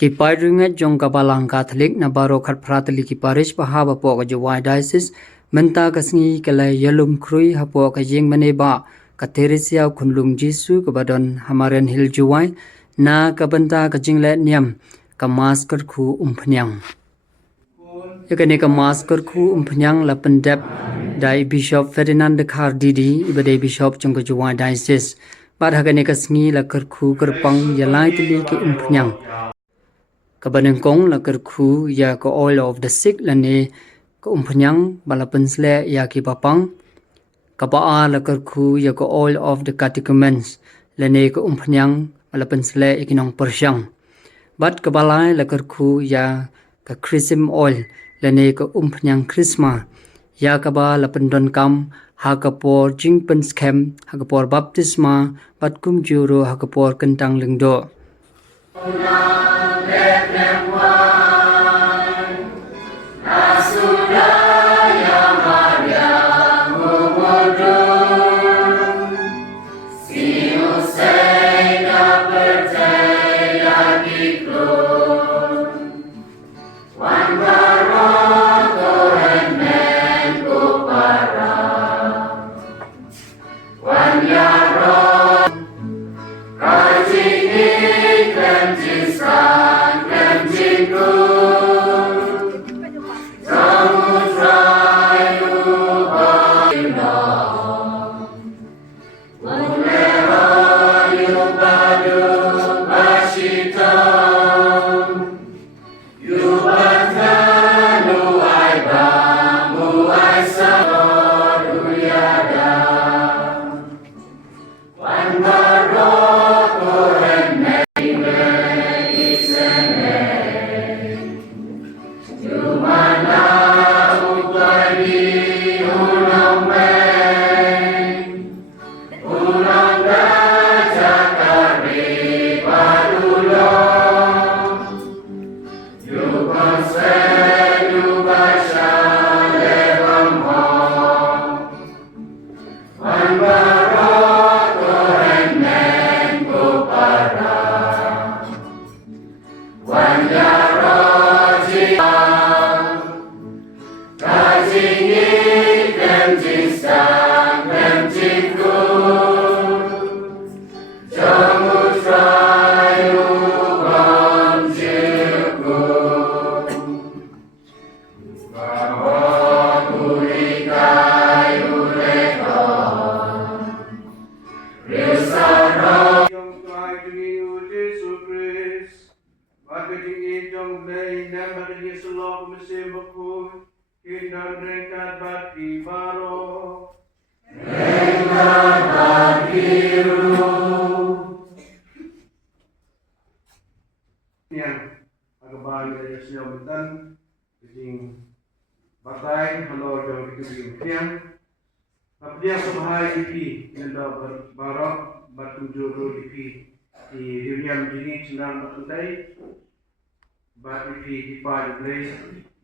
Ki paidringat jong kabalang Catholic na baro khat pratali ki parish pahaba po ka Jowai diocese menta kasngi kalai yalum krui hapo ka jing maneba ka Theresa khunlung Jisu ka badon hamaren hil Jowai na ka banta ka jingle niam ka mas Kyrkhu Umphniang. Yakane ka mas Kyrkhu Umphniang la pendep dai Bishop Ferdinand Khar Didi ibade Bishop jong ka Jowai diocese bad hakane kasngi la Kyrkhu kerpang yalai tili ki Umphniang. Kabanengkong la Kyrkhu ya ko oil of the sick la ne ko Umphniang balapensle ya ki papang kapaa la Kyrkhu ya ko oil of the catechumens la ne ko Umphniang balapensle ikinong persyang bat kabalai la Kyrkhu ya ka chrism oil la ne ko Umphniang chrisma ya kaba la pendon kam hakapor jingpens kem hakapor baptisma bat kum juro hakapor kentang lengdo. Yang agabang dari Siamutan, jadi batai halo jauh itu Umphniang. Apabila sebahai iki nenda barok batu juru iki di dunia ini senang berkendai, batu iki dipakai play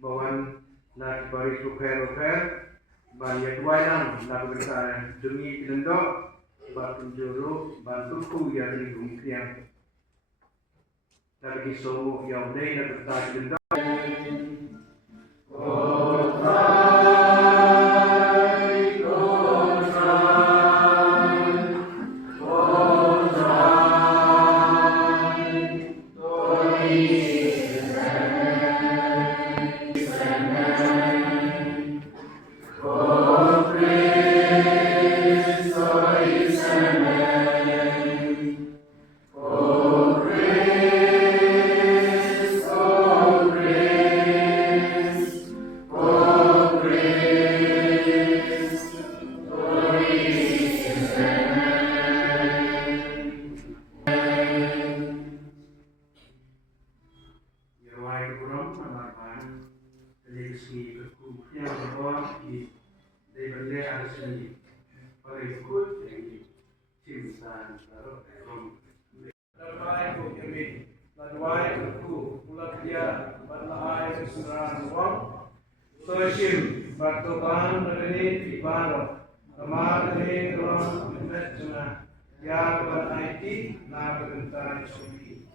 bawan nak bari suker banyak wayang nak berkata demi nenda batu juru bantu ku yang di Umphniang. Tapi so yang lain nak berkata nenda. Soshim, Bartoban, Rene, Ibano, Amar, Rene, Rom, Investment, Yar, Ban IT, Nagar, and Sophie.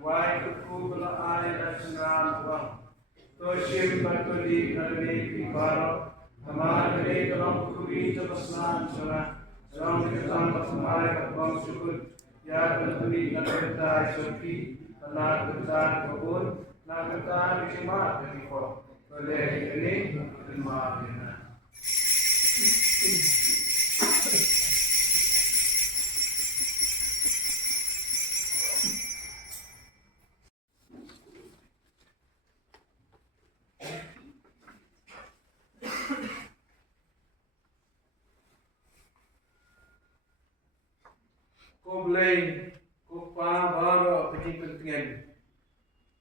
Jowai Kyrkhu bala ai dan senang wang. Toshim batuli kalani kibaro. Kamar kali dalam kuri terpesnan sana. Dalam kesan bersamai berbang syukur. Ya batuli kalani sopi. Nak kesan kebun. Nak kesan disimak dari kau. Oleh ini terima kasih. Kau boleh, kau baru penting-pentingan.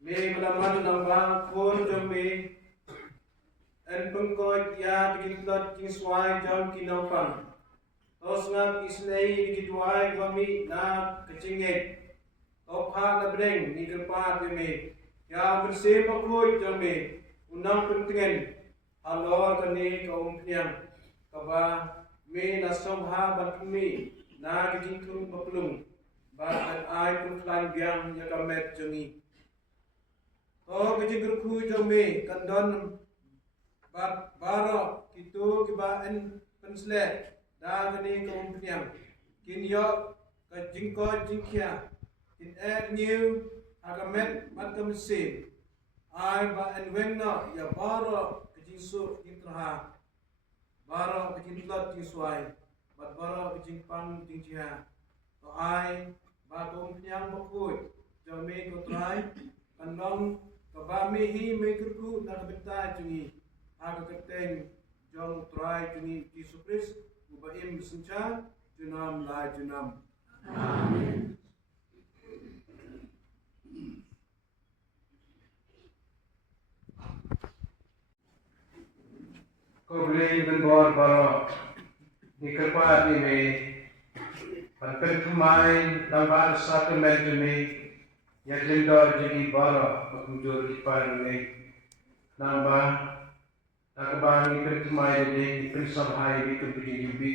Me melaman nambang kau jombe, en pengkot ya bikin plot king swai jom kinopang. Tos ngam islay bikin duai kami na kecingit. Topha na breng ni kerpat me. Ya bersih pakoi jombe, unang pentingan. Alor kani kau Umphniang, kaba me na somha batumi. Na gijingkung papelung bat ai pun klan biang ya kamet jongi to gijingkung jome kandon bat baro kitu kiba en pensle da kani ko Umphniang kin yo ka jingko jingkia in new agamet mat kamse ai ba en wenno ya baro gijingsu intraha baro gijingklot jingsuai bat baro bijing pang ding jia to ai ba ko Umphniang bakut jome ko trai kanong ka ba me hi me Kyrkhu na benta jungi aga keteng jong trai jungi Yesus Kristus ubaim sencha junam la junam amen. Ko boleh benbor baro ni kerpat ni me panpen kemain tambah satu meja me yang lindor jadi bara pengunjur ipan me nambah tak bang ni kemain ni pensam hai ni kebiji jubi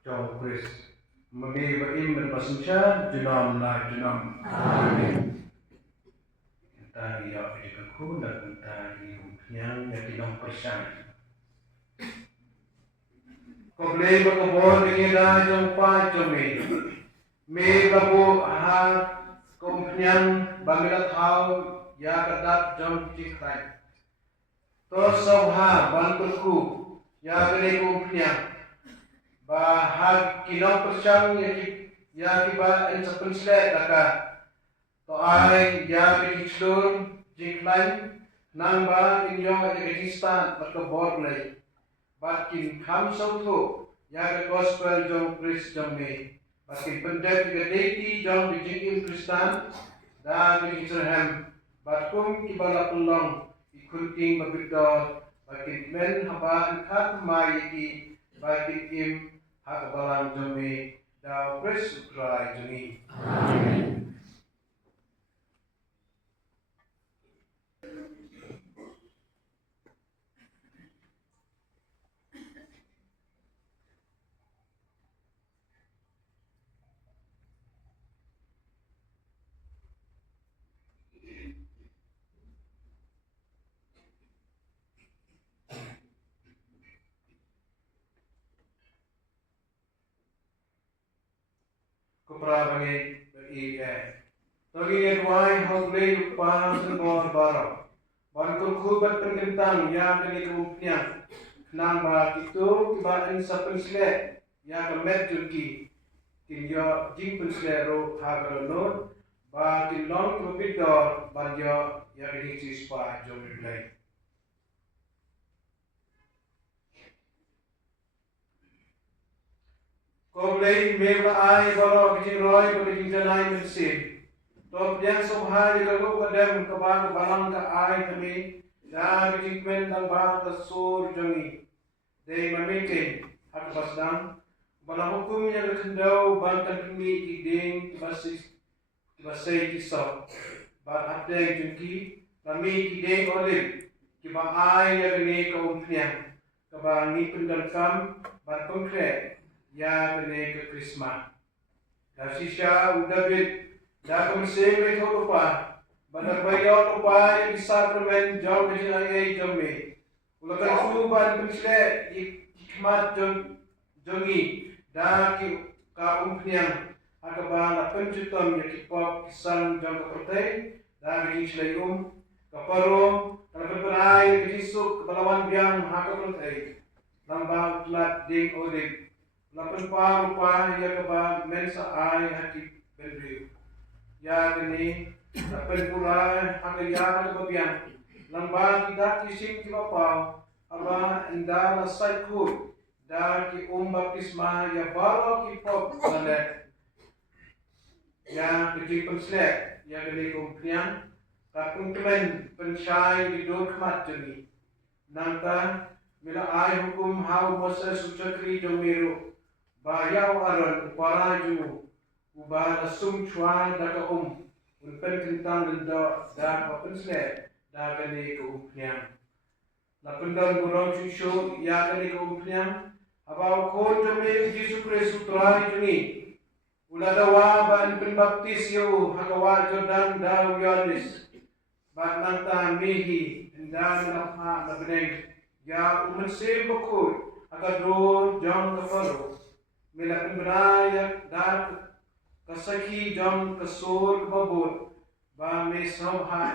jauh kris mami berim berpasunca junam la junam amin. Kita dia Kyrkhu dan kita di Umphniang yang tidak percaya. Kau boleh berkebun dengan jom pa jome. Me labu ha kau Umphniang bangila thau ya kadat jom cikrai. To sobha ban Kyrkhu ya gele kau Umphniang. Ba ha kinau persang ya kiba en sapensle daka. To ai ya ke chlur jiklai nang ba in yo ke Pakistan berkebun lagi. Bakin kam sautu ya ke gospel jong Kris jong me bakin pendet ke deiti jong bijing Kristan da ke Israel batkum kibala pelong ikunting babidor bakin men haba kat mai ki bakin im hak balang jong me da Kris ukrai jongi amen. Kupra bagi Togi Jowai hoglei upah senor baro. Ban Kyrkhu bat penggentang ya kini ke Umphniang. Nang ba itu kiba en sapensle ya kemet junki. Kinyo jing pensle ro hagronot ba kinlong kubidor ban yo ya kini sispa jom relay. Kau boleh mebla ai baro kijing roy ko kijing janai mensin. Top yang sobha di lagu kadem kabang balang ka ai kami ya kijing men tang ba ka sur jongi. Dei mamike hak basdang bala hukum yang kendau bantan kami kiding basai kisah. Bar update jengki kami kiding oleh kiba ai ya kini ka Umphniang. Kabang ni pendalkam bar konkret ya kene ke Krisma. Dasisha udabit dah kemsing itu lupa, pada bayar lupa di sakramen jauh kecil ayai jombe, ulakan suban pensle hikmat jongi, dah ki ka Umphniang, akabang pencutam yakipop kisang jauh kepertai, dah kecil selayum, kaparo, kalau berperai kecil kepalawan biang hakapertai, lambang telat ding odip, lapan lupa ya kaba mensa ai hati berdiri. Ya gini, lapan pula haka ya kebabian, lambang tidak kising kibapau, aba enda lasai kut, dah ki baptisma ya baru ki pop balik, ya kecil penslek, ya gini Umphniang, kapung kemen pensyai di dua kemat jeni, nangka mila ai hukum hau Moses ucakri jomiru, bayau aron uparaju, ubah lasung chua daga unpen kentang denda dah pensle dah gani ke Umphniang. Lapendang burong cucu ya gani ke Umphniang, abau kon jomi Yesus Kristus terari juni, uladawa ban penbaptis yo hakawa Jordan dah Yohanes, ban nanta mihi dan napa nabeneng ya umense bokut akadro jong kafaro, mila penberaya dah kasaki jom kasur babut ba me samha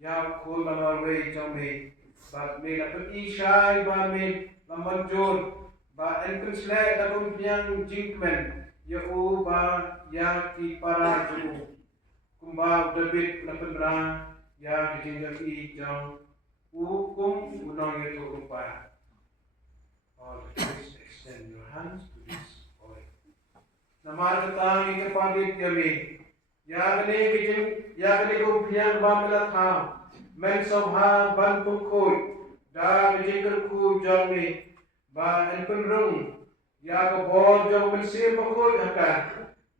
ya kul lamarwe jome ba me la ishai ba me lamanjur ba entrance da Umphniang jingmen ya u ba ya ki para ju kumba David la pendra ya kijinga ki jom kum unang itu rupa. All please extend your hands to this oil. Namar katang ikapalit kami. Yagani Umphniang bamila tham. Men sobha ban pungkoy. Da gijing Kyrkhu jami. Ba enpenrung. Yaga bod jong mensir pakoy haka.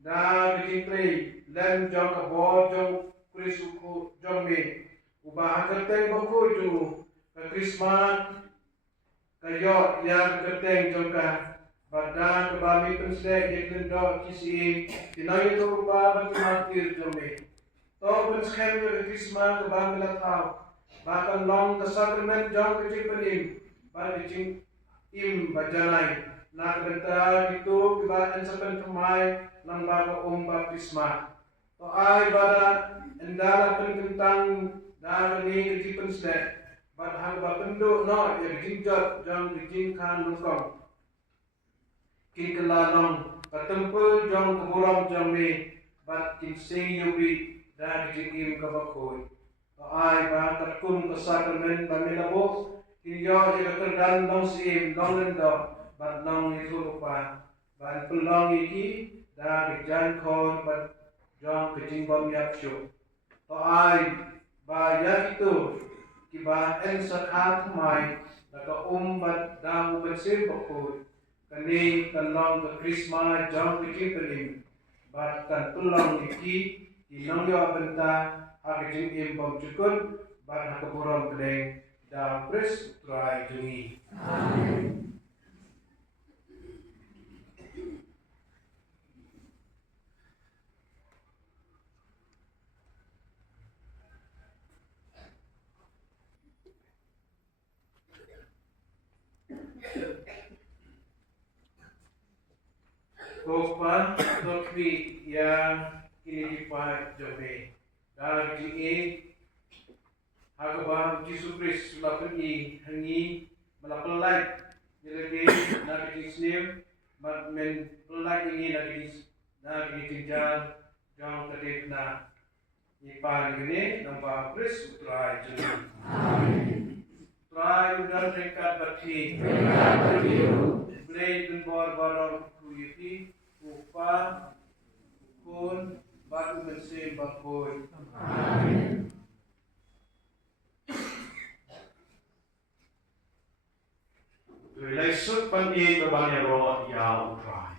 Da gijing tri. Len jong kabod jong Krisuku jami. Ubah kerteng pakoy ju. Krismat. Kayo yang kerteng jong ka. Badan kebami pensek yang kendok kisi tinai itu rupa bagi matir jombe. To pensek yang krisma kebami latau. Bahkan long ke sakramen jauh kecil penim. Bagi cing bajanai. Nak bentar itu kebahan sepen kemai lembaga baptisma. To ai pada endala penkentang dah ni kecil pensek. Badhang bapenduk no yang jinjat jang dijingkan nungkong. Kin kelalong patempel jong keburam jong ni bat kin sing yubi dan dijingim kabakoy. Ai ba takum kesakramen pamilabo kin yo jaga terdan dong sim dong lendo bat nong itu lupa ban pelong iki dan dijan kon bat jong kejing bom yapsyo. Ai ba ya itu kiba en sakhat mai laka bat damu bersir bakoy. Kani talong ke krisma jauh kecil pelim, bat tulang iki inang yo benta agajing impom cukun bat hakaburam pedeng da pres try jungi. Amen. Kopa tokwi yang kini dipahat jobe. Dan jie hagabang Yesus Kristus lapeni hangi melapelai jelege nak disnim men pelai ini nak ditinggal jang kedip na ipan ini nampak Kristus try jadi. Amen. Try dan dekat bati. Blade dan barang kuyiti upa kun batu mensin bakun. Amen. Relaisut pan i babanya ro ya utrai.